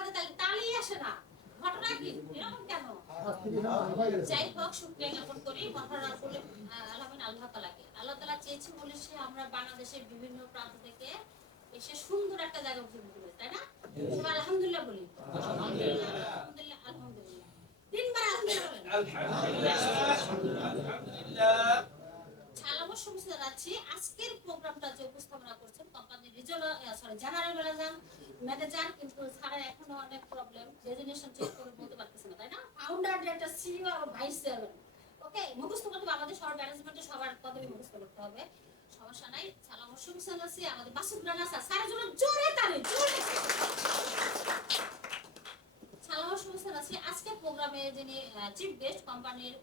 তালি তালি যাই হোক করি, মহান রাব্বুল আলামিন আল্লাহ তাআলাকে। আল্লাহ তাআলা চেয়েছে বলে সে আমরা বাংলাদেশের বিভিন্ন প্রান্ত থেকে এসে সুন্দর একটা জায়গা উপলব্ধ করেছি তাই না? আলহামদুলিল্লাহ বলি। আলহামদুলিল্লাহ। বলেন। শুভেচ্ছা আজকের প্রোগ্রামটা যে উপস্থাপনা করছেন সরি জেনারেল ম্যানেজার ম্যানেজার কিন্তু স্যারের এখনও অনেক প্রবলেম রেজিগনেশন চেক করে বলতে পারতেছে না, তাই না? ফাউন্ডার ডিরেক্টর সিইও আর ভাইস চেয়ারম্যান ওকে মুখস্থ করতে হবে, আমাদের সবার ম্যানেজমেন্টে সবার পদবি মুখস্থ করতে হবে, সমস্যা নাই। সালাম শুভেচ্ছা জানাচ্ছি আমাদের মাসুদ রানা স্যার, স্যারের জন্য জোরে তালি, জোরে জানাচ্ছি আজকের প্রোগ্রামে যিনি চিফ গেস্ট কোম্পানির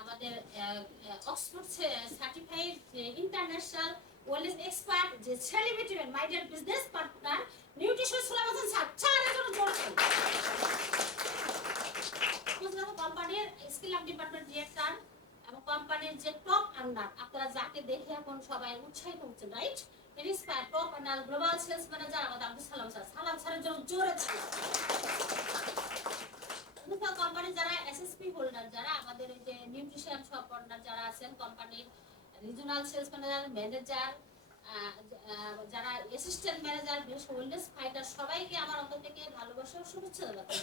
আমাদের Oxford certified international wellness expert যে celebrity my dear business partner nutrition সুলাম sir চারের জন্য জোরে তালি কোম্পানির স্কিল আপ ডিপার্টমেন্ট ডিরেক্টর এবং কোম্পানির যে টপ আন্ডার আপনারা যাকে দেখে এখন সবাই উৎসাহিত হচ্ছেন right inspire top under global sales manager আমাদের আব্দুল সালাম স্যার সালাম স্যারের জন্য জোরে তালি কোম্পানির যারা এসএসপি হোল্ডার যারা আমাদের এই যে নিউট্রিশন শপ যারা আছেন কোম্পানির রিজিওনাল সেলস ম্যানেজার ম্যানেজার যারা অ্যাসিস্ট্যান্ট ম্যানেজার বিশেষ ওয়েলনেস ফাইটার সবাইকে আমার অন্তর থেকে ভালোবাসা ও শুভেচ্ছা জানাচ্ছি।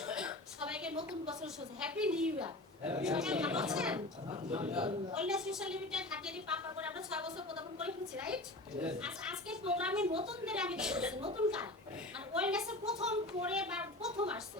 সবাইকে নতুন বছর শুভেচ্ছা। হ্যাপি নিউ ইয়ার ভালো আছেন? ওয়েলনেস সোশ্যাল লিমিটেড হাটিয়ারি পাপা করে আমরা ছয় বছর পদার্পণ করে ফেলছি রাইট আজকে প্রোগ্রামে নতুনদের আমি নতুন কাজ আর ওয়েলনেসের প্রথম করে বা প্রথম আসছে।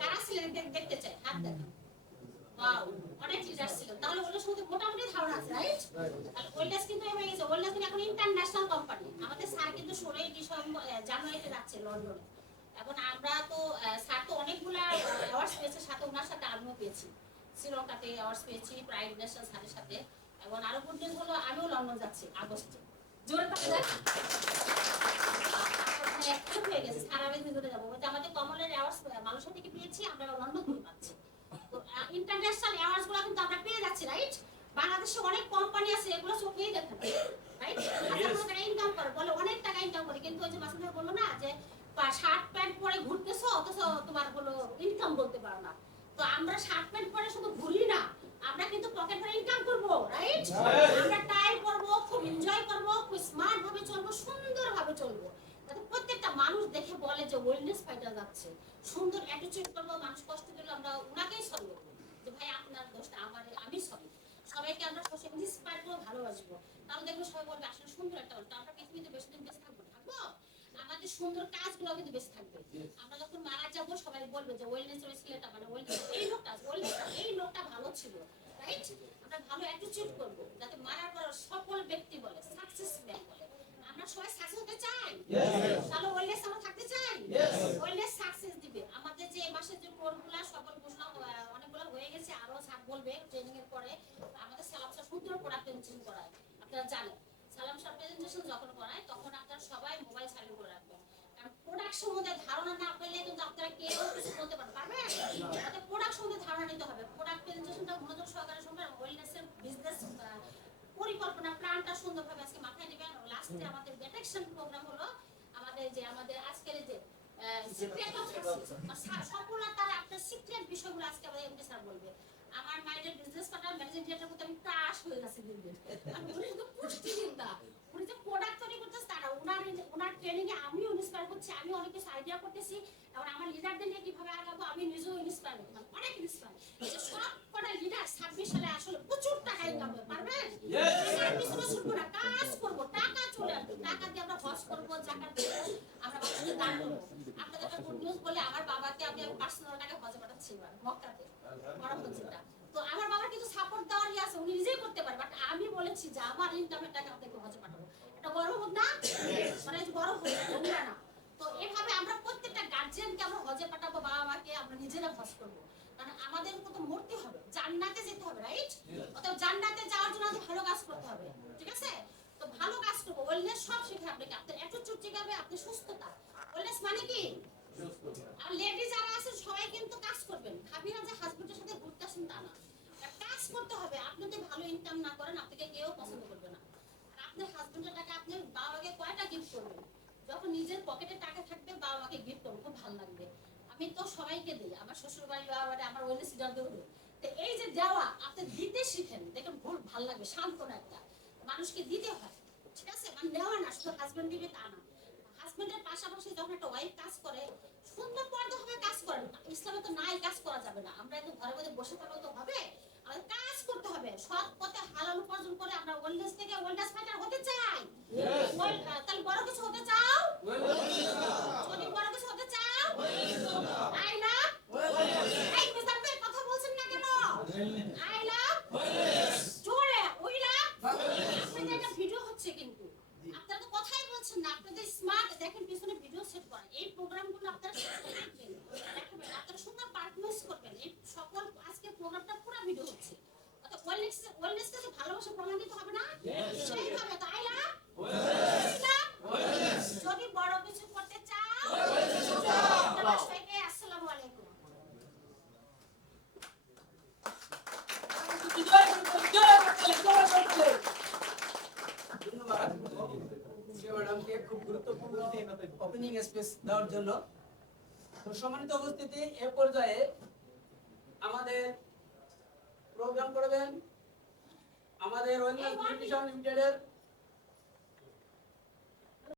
কারা ছিলেন দেখতে চাই, হাত হয়ে পেয়েছে শ্রীলঙ্কাতে অ্যাওয়ার্ডস পেয়েছি প্রাইড ন্যাশনাল স্যারের সাথে। এবং আরও গুড নিউজ হলো, আমিও লন্ডন যাচ্ছি, আগস্টে। জোরে তাহলে একটু হয়ে গেছে, সারা বেশ ভিতরে যাব। আমাদের মানুষের থেকে পেয়েছি? আমরা লন্ডন থেকে পাচ্ছি। তো ইন্টারন্যাশনাল অ্যাওয়ার্ডসগুলো কিন্তু আমরা পেয়ে যাচ্ছি রাইট বাংলাদেশে অনেক কোম্পানি আছে এগুলো চোখেই দেখেন রাইট টাকা ইনকাম করে বলে অনেক টাকা ইনকাম করে। কিন্তু ওই যে মাসে ভাই বলল না যে শার্ট প্যান্ট পরে ঘুরতেছো অথচ তোমার কোনো ইনকাম বলতে পারো না। তো আমরা শার্ট প্যান্ট পরে শুধু ঘুরি না আমরা কিন্তু পকেট ভরে ইনকাম করব রাইট আমরা টাই করব খুব এনজয় করব খুব স্মার্ট ভাবে চলবো সুন্দর ভাবে চলবো যাতে প্রত্যেকটা মানুষ দেখে বলে যে ওয়েলনেস ফাইটার যাচ্ছে। সুন্দর অ্যাটিটিউড করব মানুষ কষ্ট পেলে আমরা ওনাকেই সরি করব। যে ভাই আপনার দোষটা আমার আমি সরি সবাইকে আমরা সবসময় ইন্সপায়ার করব ভালোবাসবো। তাহলে দেখব সবাই বলবে আসলে সুন্দর একটা মানুষ। আমরা পৃথিবীতে বেশি দিন বেঁচে থাকব? থাকব? আমাদের সুন্দর কাজগুলো কিন্তু বেশি থাকবে। আমরা যখন মারা যাব সবাই বলবে যে ওয়েলনেস ওই ছেলেটা মানে ওয়েলনেস এই লোকটা ওয়েলনেস এই লোকটা ভালো ছিল রাইট আমরা ভালো অ্যাটিটিউড করব যাতে মারার পর সকল ব্যক্তি বলে সাকসেস ম্যান বলে। আমরা সবাই সাকসেস হতে চাই। তাহলে ওয়েলনেস আমরা ধারণা নিতে হবে। প্রোডাক্ট প্রেজেন্টেশনটা মনোযোগ সহকারে শুনবেন ওয়েলনেসের বিজনেস পরিকল্পনা প্ল্যানটা সুন্দরভাবে আজকে মাথায় নেবেন। লাস্টে আমাদের ডিটেকশন প্রোগ্রাম হলো, আমাদের যে, আমাদের সিক্রেট সফলতার আপনার সিক্রেট বিষয়গুলো আজকে আমাদের এমপি স্যার বলবে আমার মাইন্ডের বিজনেস পার্টনার ম্যানেজিং ডিরেক্টর করতে আমি ক্রাশ হয়ে গেছে দিন দিন উনি শুধু পুষ্টি উনি যে প্রোডাক্ট তৈরি করতেছে তারা ওনার ওনার ট্রেনিং এ আমিও ইন্সপায়ার করছি আমি অনেক কিছু আইডিয়া করতেছি এবং আমার লিডারদের নিয়ে কীভাবে আগাবো আমি নিজেও ইন্সপায়ার মানে অনেক ইন্সপায়ার যে সব কটা লিডার ছাব্বিশ সালে আসলে প্রচুর টাকা ইনকাম করবে পারবেন টাকার না কাজ করব টাকা চলে আসবে টাকা দিয়ে আমরা হজ করব জাকাত আমরা বাচ্চাদের দান করব। গুড বলে আমার বাবাকে আমি পার্সোনাল টাকা হজে পাঠাচ্ছি এবার, মক্কাতে বড় হজেটা তো আমার বাবার কিছু সাপোর্ট দেওয়ার ইয়ে আছে, উনি নিজেই করতে পারে বাট আমি বলেছি যে আমার ইনকামের টাকা আপনাকে হজে পাঠাবো। এটা গর্ব বোধ না মানে যে গর্ব না। তো এভাবে আমরা প্রত্যেকটা গার্জিয়ানকে আমরা হজে পাঠাবো বাবা মাকে আমরা নিজেরা হজ করব। কারণ আমাদের তো মরতে হবে, জান্নাতে যেতে হবে রাইট অতএব জান্নাতে যাওয়ার জন্য আমাদের ভালো কাজ করতে হবে, ঠিক আছে? তো ভালো কাজ করব ওয়েলনেস সব শিখে আপনাকে, আপনার অ্যাটিটিউড শিখাবে আপনার সুস্থতা। ওয়েলনেস মানে কি? আর লেডি যারা সবাই কিন্তু কাজ করবেন। ভাবি না যে হাজবেন্ডের সাথে ঘুরতে তা না। কাজ করতে হবে। আপনি যদি ভালো ইনকাম না করেন, আপনাকে কেউ পছন্দ করবে না। আর আপনার হাজবেন্ডের টাকা আপনি বাবাকে কয়টা গিফট করবেন? যখন নিজের পকেটে টাকা থাকবে বাবা মাকে গিফট খুব ভালো লাগবে। আমি তো সবাইকে দিই। আমার শ্বশুর বাবা বাড়ি আমার ওয়েলনেস তো এই যে দেওয়া, আপনি দিতে শিখেন। দেখেন ভুল ভালো লাগবে। সান্ত্বনা একটা। মানুষকে দিতে হয়। ঠিক আছে? মানে নেওয়া না, শুধু হাজবেন্ড দিবে তা না। হাজবেন্ডের পাশাপাশি যখন একটা ওয়াইফ কাজ করে সুন্দর পর্দা হবে কাজ করেন ইসলামে তো নাই কাজ করা যাবে না। আমরা এত ঘরে মধ্যে বসে থাকলে তো হবে? আমাদের কাজ করতে হবে। সৎ পথে হালাল উপার্জন করে আমরা ওল্ডেজ থেকে ওল্ডেজ ফাইটার হতে চাই। তাহলে বড় কিছু হতে চাও যদি বড় কিছু হতে চাও আই লাভ এই মিস্টার ভাই কথা বলছেন না কেন আই লাভ জোরে ওই লাভ আপনাদের একটা ভিডিও হচ্ছে কিন্তু আপনারা তো কথাই বলছেন না আপনাদের স্মার্ট দেখেন পিছনে ভিডিও সেট করা এই প্রোগ্রামগুলো আপনারা দেখবেন দেখবেন আপনারা সুন্দর পারফরমেন্স করবেন এই সকল আজকে প্রোগ্রামটা পুরো ভিডিও হচ্ছে অর্থাৎ ওয়েলনেস ওয়েলনেসকে যে ভালোবাসা প্রমাণ দিতে হবে না সেইভাবে তাই না যদি বড় কিছু করতে চাও আপনারা সবাইকে আসসালামু আলাইকুম ধন্যবাদ প্রিয় ম্যাডামকে খুব গুরুত্বপূর্ণ ওপেনিং স্পেস দেওয়ার জন্য। তো সম্মানিত উপস্থিতি, এ পর্যায়ে আমাদের প্রোগ্রাম করবেন আমাদের ওয়েলনেস নিউট্রিশন লিমিটেডের